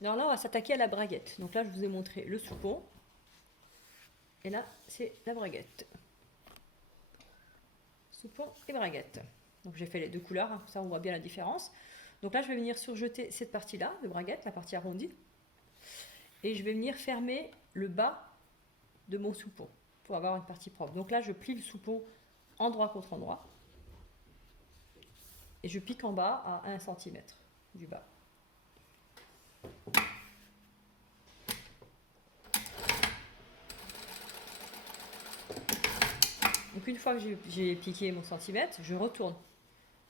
Alors là, on va s'attaquer à la braguette. Donc là, je vous ai montré le soupon. Et là, c'est la braguette. Soupon et braguette. Donc j'ai fait les deux couleurs, hein, ça on voit bien la différence. Donc là, je vais venir surjeter cette partie-là de braguette, la partie arrondie. Et je vais venir fermer le bas de mon soupon pour avoir une partie propre. Donc là, je plie le soupon endroit contre endroit. Et je pique en bas à 1 cm du bas. Donc une fois que j'ai piqué mon centimètre, je retourne.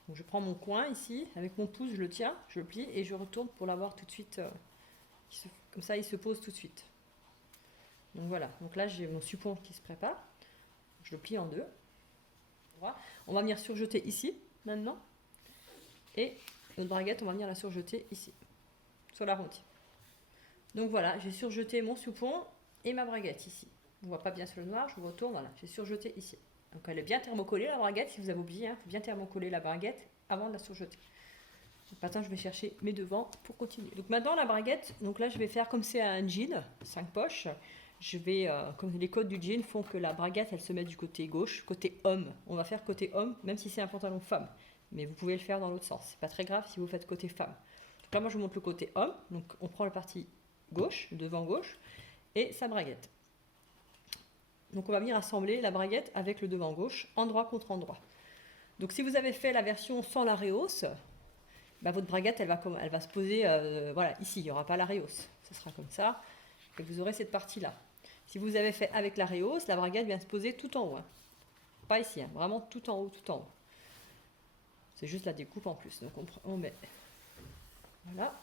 Donc je prends mon coin ici, avec mon pouce, je le tiens, je le plie et je retourne pour l'avoir tout de suite. Comme ça, il se pose tout de suite. Donc voilà, donc là j'ai mon soupon qui se prépare. Je le plie en deux. On va venir surjeter ici, maintenant. Et notre braguette, on va venir la surjeter ici, sur l'arrondi. Donc voilà, j'ai surjeté mon soupon et ma braguette ici. On ne voit pas bien sur le noir, je vous retourne, voilà, j'ai surjeté ici. Donc elle est bien thermocollée la braguette, si vous avez oublié, il faut bien thermocoller la braguette avant de la surjeter. Donc maintenant je vais chercher mes devants pour continuer. Donc maintenant la braguette, donc là je vais faire comme c'est un jean, 5 poches. Je vais, comme les codes du jean font que la braguette elle se met du côté gauche, côté homme. On va faire côté homme, même si c'est un pantalon femme. Mais vous pouvez le faire dans l'autre sens. C'est pas très grave si vous faites côté femme. Donc là moi je vous montre le côté homme. Donc on prend la partie gauche, le devant gauche, et sa braguette. Donc on va venir assembler la braguette avec le devant gauche, endroit contre endroit. Donc si vous avez fait la version sans la rehausse, bah, votre braguette elle va se poser voilà, ici, il n'y aura pas la rehausse. Ce sera comme ça, et vous aurez cette partie-là. Si vous avez fait avec la rehausse, la braguette vient se poser tout en haut. Hein. Pas ici, hein, vraiment tout en haut, tout en haut. C'est juste la découpe en plus. Donc on met. Voilà.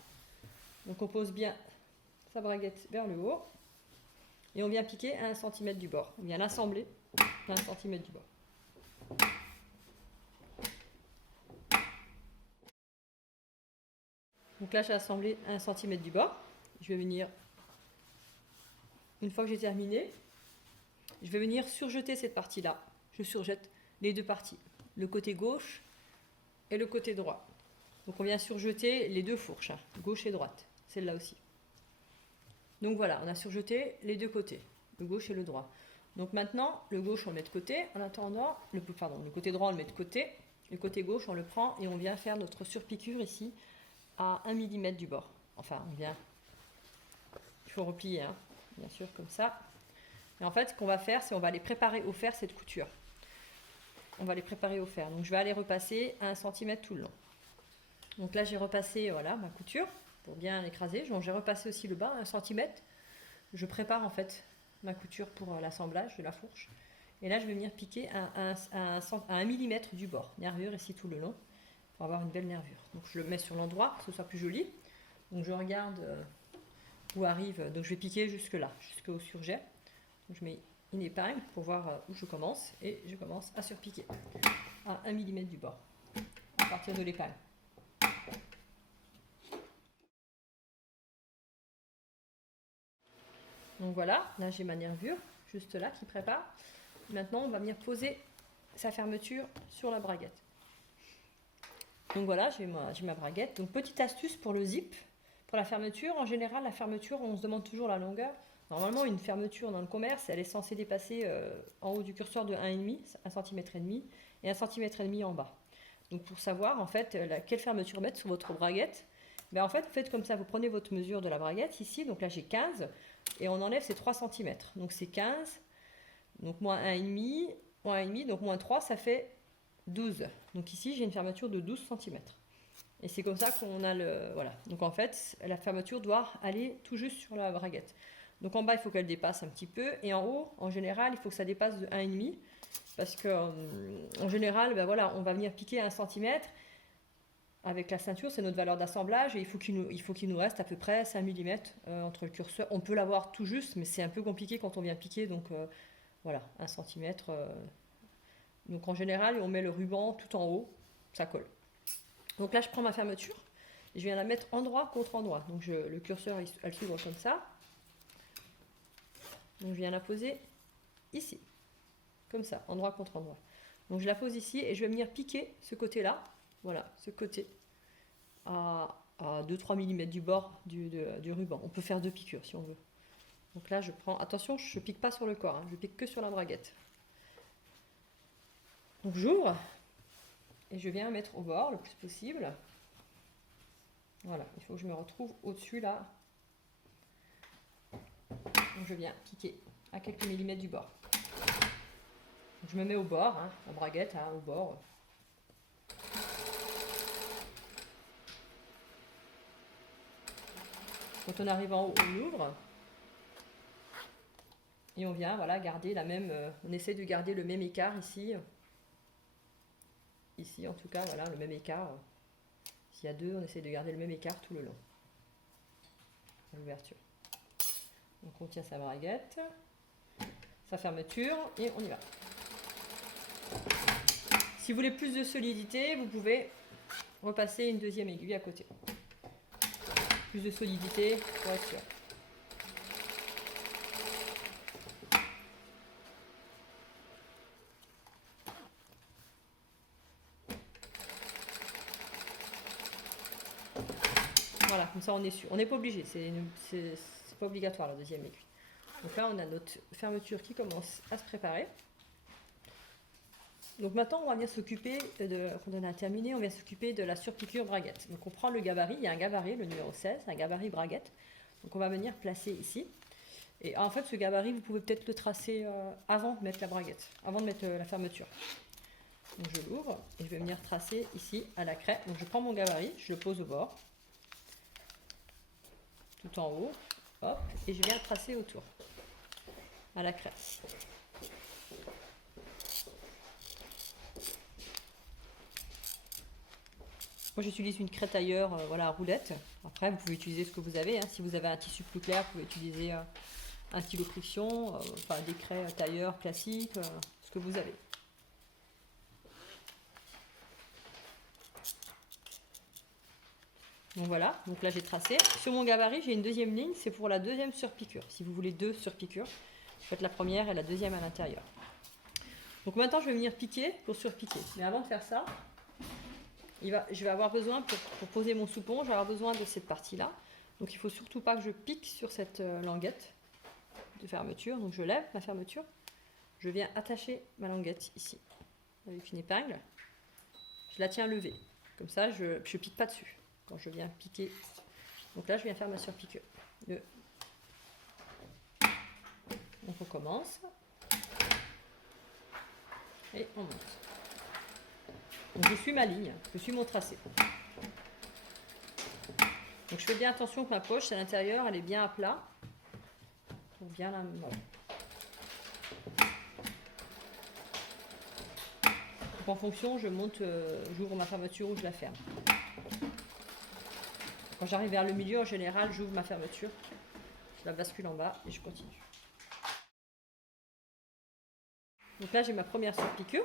Donc on pose bien sa braguette vers le haut. Et on vient piquer à 1 cm du bord. On vient l'assembler à 1 cm du bord. Donc là, j'ai assemblé à 1 cm du bord. Je vais venir, une fois que j'ai terminé, je vais venir surjeter cette partie-là. Je surjette les deux parties, le côté gauche et le côté droit. Donc on vient surjeter les deux fourches, hein, gauche et droite, celle-là aussi. Donc voilà, on a surjeté les deux côtés, le gauche et le droit. Donc maintenant, le gauche on le met de côté, en attendant, le côté droit on le met de côté, le côté gauche on le prend et on vient faire notre surpiqûre ici à 1 mm du bord. Enfin, on vient, il faut replier, hein, bien sûr, comme ça. Et en fait, ce qu'on va faire, c'est on va les préparer au fer, cette couture. On va les préparer au fer. Donc je vais aller repasser à 1 cm tout le long. Donc là, j'ai repassé voilà, ma couture pour bien l'écraser. Donc j'ai repassé aussi le bas, 1 cm. Je prépare en fait ma couture pour l'assemblage de la fourche. Et là, je vais venir piquer à 1 mm du bord. Nervure ici tout le long pour avoir une belle nervure. Donc je le mets sur l'endroit pour que ce soit plus joli. Donc je regarde où arrive. Donc je vais piquer jusque là, jusqu'au surjet. Donc je mets une épingle pour voir où je commence et je commence à surpiquer à 1 mm du bord à partir de l'épingle. Donc voilà, là j'ai ma nervure juste là qui prépare. Maintenant on va venir poser sa fermeture sur la braguette. Donc voilà, j'ai ma braguette. Donc petite astuce pour le zip, pour la fermeture. En général, la fermeture, on se demande toujours la longueur. Normalement, une fermeture dans le commerce, elle est censée dépasser en haut du curseur de 1,5, 1 cm et demi, et 1 cm et demi en bas. Donc pour savoir en fait quelle fermeture mettre sur votre braguette, ben en fait vous faites comme ça, vous prenez votre mesure de la braguette ici, donc là j'ai 15, et on enlève ces 3 cm. Donc c'est 15, donc moins 1,5, donc moins 3, ça fait 12. Donc ici j'ai une fermeture de 12 cm. Et c'est comme ça qu'on a le... Voilà. Donc en fait, la fermeture doit aller tout juste sur la braguette. Donc en bas, il faut qu'elle dépasse un petit peu. Et en haut, en général, il faut que ça dépasse de 1,5. Parce que en général, ben voilà, on va venir piquer 1 cm. Avec la ceinture, c'est notre valeur d'assemblage. Et il faut qu'il nous reste à peu près 5 mm entre le curseur. On peut l'avoir tout juste, mais c'est un peu compliqué quand on vient piquer. Donc voilà, 1 cm. Donc en général, on met le ruban tout en haut. Ça colle. Donc là, je prends ma fermeture et je viens la mettre endroit contre endroit. Donc le curseur, elle s'ouvre comme ça. Donc je viens la poser ici, comme ça, endroit contre endroit. Donc je la pose ici et je vais venir piquer ce côté-là, voilà, ce côté, à à 2-3 mm du bord du ruban. On peut faire 2 piqûres si on veut. Donc là, je prends... Attention, je ne pique pas sur le corps, hein, je pique que sur la braguette. Donc j'ouvre et je viens mettre au bord le plus possible. Voilà, il faut que je me retrouve au-dessus là. Donc je viens piquer à quelques millimètres du bord. Donc je me mets au bord, hein, la braguette, hein, au bord. Quand on arrive en haut, on ouvre. Et on vient, voilà, garder la même... on essaie de garder le même écart ici. Ici, en tout cas, voilà, le même écart. S'il y a 2, on essaie de garder le même écart tout le long. À l'ouverture. Donc on tient sa braguette, sa fermeture, et on y va. Si vous voulez plus de solidité, vous pouvez repasser une deuxième aiguille à côté. Plus de solidité pour être sûr. Voilà, comme ça on est sûr. On n'est pas obligé, c'est pas obligatoire la deuxième aiguille. Donc là on a notre fermeture qui commence à se préparer. Donc maintenant on va venir s'occuper quand on a terminé, on vient s'occuper de la surpiqûre braguette. Donc on prend le gabarit, il y a un gabarit, le numéro 16, un gabarit braguette. Donc on va venir placer ici. Et en fait ce gabarit vous pouvez peut-être le tracer avant de mettre la braguette, avant de mettre la fermeture. Donc je l'ouvre et je vais venir tracer ici à la craie. Donc je prends mon gabarit, je le pose au bord. Tout en haut, hop, et je viens tracer autour, à la craie. Moi j'utilise une craie tailleur, voilà, à roulette. Après vous pouvez utiliser ce que vous avez, hein. Si vous avez un tissu plus clair, vous pouvez utiliser un stylo friction, enfin des craies tailleur classiques, ce que vous avez. Donc voilà, donc là j'ai tracé. Sur mon gabarit, j'ai une deuxième ligne, c'est pour la deuxième surpiqûre. Si vous voulez 2 surpiqûres, faites la première et la deuxième à l'intérieur. Donc maintenant je vais venir piquer pour surpiquer. Mais avant de faire ça, je vais avoir besoin, pour poser mon soupon, je vais avoir besoin de cette partie-là. Donc il ne faut surtout pas que je pique sur cette languette de fermeture. Donc je lève ma fermeture, je viens attacher ma languette ici avec une épingle. Je la tiens levée, comme ça je ne pique pas dessus. Quand je viens piquer, donc là je viens faire ma surpiqûre. Donc on commence et on monte. Donc je suis ma ligne, je suis mon tracé. Donc je fais bien attention que ma poche à l'intérieur elle est bien à plat. Donc bien là. Voilà. Donc en fonction, je monte, j'ouvre ma fermeture ou je la ferme. Quand j'arrive vers le milieu, en général, j'ouvre ma fermeture, je la bascule en bas et je continue. Donc là, j'ai ma première surpiqûre,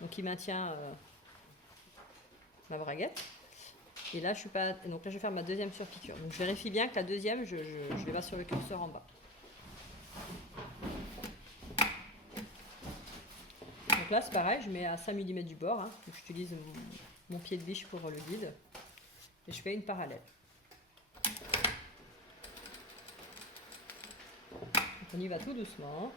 donc qui maintient ma braguette. Et là, donc là, je vais faire ma deuxième surpiqûre. Donc je vérifie bien que la deuxième, je vais pas sur le curseur en bas. Donc là, c'est pareil, je mets à 5 mm du bord. Hein. Donc j'utilise mon pied de biche pour le guide. Et je fais une parallèle. On y va tout doucement.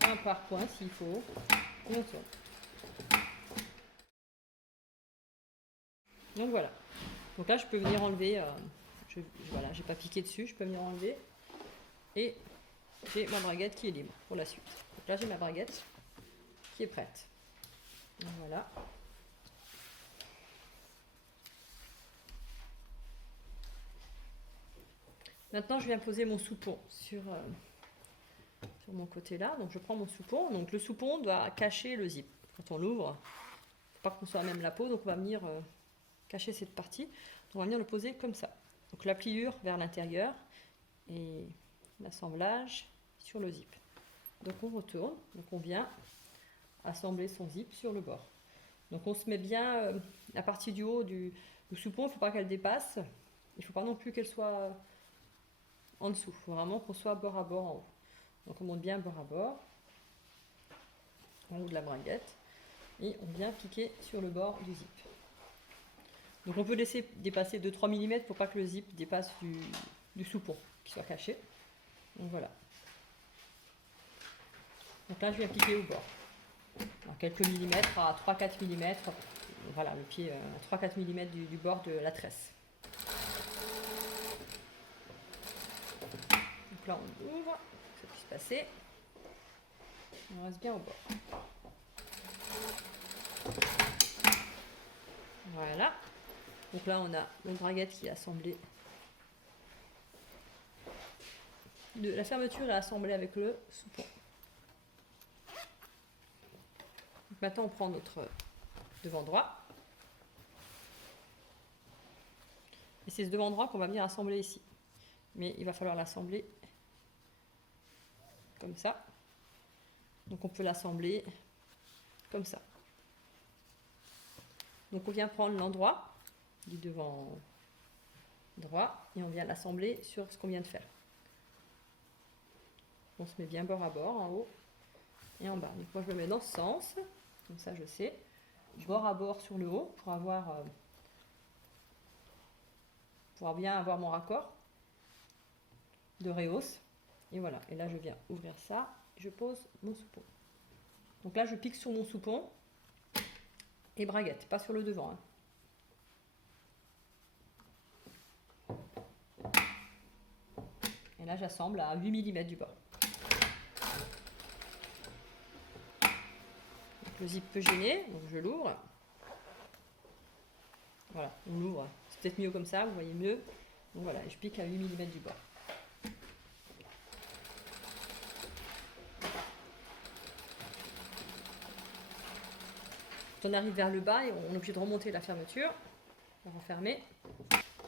Un par point s'il faut. Et on tourne. Donc voilà. Donc là je peux venir enlever. Voilà, j'ai pas piqué dessus, je peux venir enlever. Et j'ai ma braguette qui est libre pour la suite. Donc là j'ai ma braguette qui est prête. Donc voilà. Maintenant, je viens poser mon soupon sur mon côté là. Donc, je prends mon soupon. Donc, le soupon doit cacher le zip. Quand on l'ouvre, il ne faut pas qu'on soit à même la peau. Donc, on va venir cacher cette partie. On va venir le poser comme ça. Donc, la pliure vers l'intérieur et l'assemblage sur le zip. Donc, on retourne. Donc, on vient assembler son zip sur le bord. Donc, on se met bien la partie du haut du soupon. Il ne faut pas qu'elle dépasse. Il ne faut pas non plus qu'elle soit en dessous. Il faut vraiment qu'on soit bord à bord en haut. Donc on monte bien bord à bord, en haut de la braguette. et on vient piquer sur le bord du zip. Donc on peut laisser dépasser 2-3 mm pour pas que le zip dépasse du soupon, qu'il soit caché. Donc voilà. Donc là je viens piquer au bord. Alors, quelques millimètres à 3-4 mm. Voilà, le pied à 3-4 mm du bord de la tresse. Donc là on ouvre, que ça puisse passer. On reste bien au bord. Voilà. Donc là on a notre braguette qui est assemblée. La fermeture est assemblée avec le soupon. Donc maintenant on prend notre devant droit. Et c'est ce devant droit qu'on va venir assembler ici. Mais il va falloir l'assembler comme ça. Donc on peut l'assembler comme ça. Donc on vient prendre l'endroit du devant droit et on vient l'assembler sur ce qu'on vient de faire. On se met bien bord à bord, en haut et en bas. Donc moi je me mets dans ce sens, comme ça je sais. Bord à bord sur le haut pour bien avoir mon raccord de rehausse. Et voilà, et là je viens ouvrir ça, je pose mon soupon. Donc là je pique sur mon soupon et braguette, pas sur le devant. Et là j'assemble à 8 mm du bord. Donc le zip peut gêner, donc je l'ouvre. Voilà, on l'ouvre. C'est peut-être mieux comme ça, vous voyez mieux. Donc voilà, je pique à 8 mm du bord. Quand on arrive vers le bas, on est obligé de remonter la fermeture, la refermer.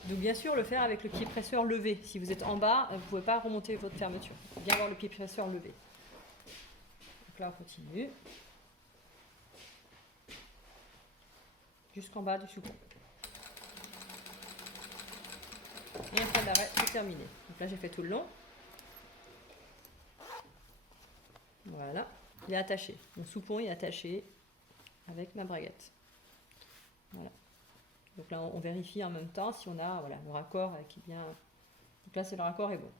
Donc bien sûr, le faire avec le pied presseur levé. Si vous êtes en bas, vous ne pouvez pas remonter votre fermeture. Il faut bien avoir le pied presseur levé. Donc là, on continue. Jusqu'en bas du soupon. Et un point d'arrêt, c'est terminé. Donc là, j'ai fait tout le long. Voilà, il est attaché. Mon soupon est attaché avec ma braguette. Voilà. Donc là, on vérifie en même temps si on a le raccord qui est bien. Donc là, c'est le raccord est bon.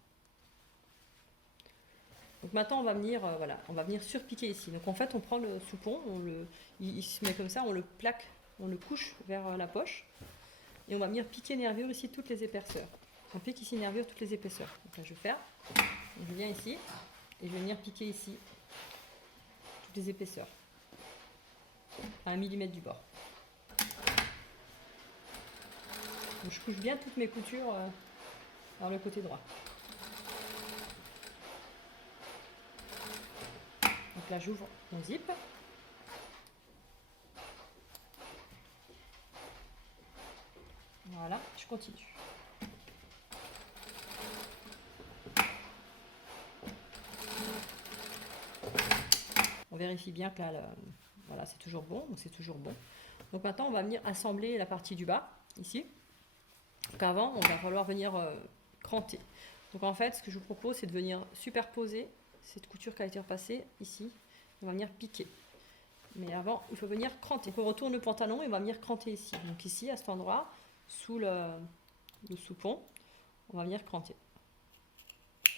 Donc maintenant, on va venir surpiquer ici. Donc en fait, on prend le soupon, il se met comme ça, on le plaque, on le couche vers la poche, et on va venir piquer nervure ici toutes les épaisseurs. On pique ici nervure toutes les épaisseurs. Donc là, je ferme, je viens ici, et je vais venir piquer ici toutes les épaisseurs, à 1 mm du bord. Donc je couche bien toutes mes coutures vers le côté droit. Donc là, j'ouvre mon zip. Voilà, je continue. On vérifie bien que là, voilà, c'est toujours bon. Donc c'est toujours bon. Donc maintenant, on va venir assembler la partie du bas, ici. Donc avant, on va falloir venir cranter. Donc en fait, ce que je vous propose, c'est de venir superposer cette couture qui a été repassée ici. On va venir piquer. Mais avant, il faut venir cranter. Donc on retourne le pantalon et on va venir cranter ici. Donc ici, à cet endroit, sous le soupon, on va venir cranter.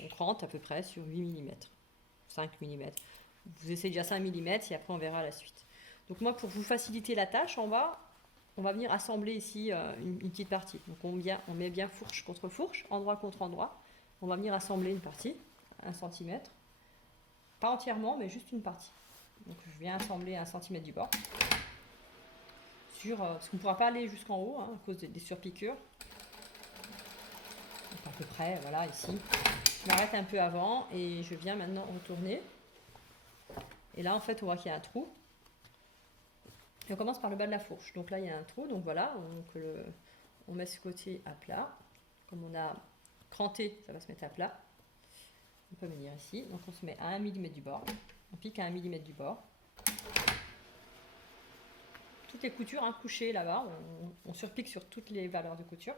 On crante à peu près sur 8 mm, 5 mm. Vous essayez déjà 5 mm et après on verra la suite. Donc moi, pour vous faciliter la tâche, en bas, on va venir assembler ici une petite partie. Donc on met bien fourche contre fourche, endroit contre endroit. On va venir assembler une partie, 1 cm. Pas entièrement, mais juste une partie. Donc je viens assembler 1 cm du bord. Parce qu'on ne pourra pas aller jusqu'en haut à cause des surpiqûres. Donc à peu près, voilà, ici. Je m'arrête un peu avant et je viens maintenant retourner. Et là, en fait, on voit qu'il y a un trou. Et on commence par le bas de la fourche. Donc là, il y a un trou. Donc voilà, on met ce côté à plat. Comme on a cranté, ça va se mettre à plat. On peut venir ici. Donc on se met à 1 mm du bord. On pique à 1 mm du bord. Toutes les coutures couchées là-bas, on surpique sur toutes les valeurs de couture.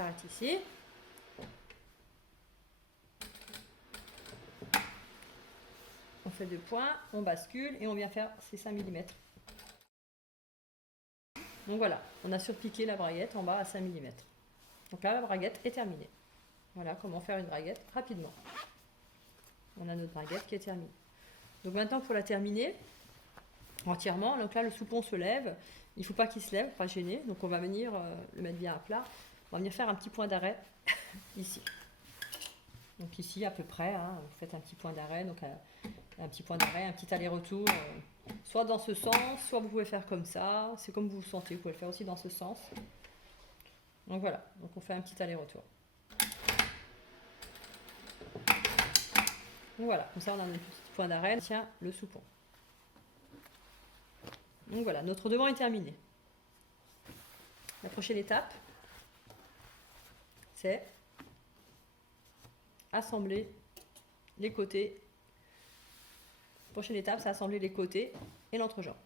s'arrête ici. On fait 2 points, on bascule et on vient faire ces 5 mm. Donc voilà, on a surpiqué la braguette en bas à 5 mm. Donc là, la braguette est terminée. Voilà comment faire une braguette rapidement. On a notre braguette qui est terminée. Donc maintenant, pour la terminer entièrement, donc là, le soupon se lève. Il ne faut pas qu'il se lève, pas gêner. Donc on va venir le mettre bien à plat. On va venir faire un petit point d'arrêt ici. Donc ici, à peu près, hein, vous faites un petit point d'arrêt. Donc un petit point d'arrêt, un petit aller-retour. Soit dans ce sens, soit vous pouvez faire comme ça. C'est comme vous vous sentez. Vous pouvez le faire aussi dans ce sens. Donc voilà, donc on fait un petit aller-retour. Donc voilà, comme ça on a un petit point d'arrêt, on tient le soupon. Donc voilà, notre devant est terminé. La prochaine étape, c'est assembler les côtés. La prochaine étape, c'est assembler les côtés et l'entrejambe.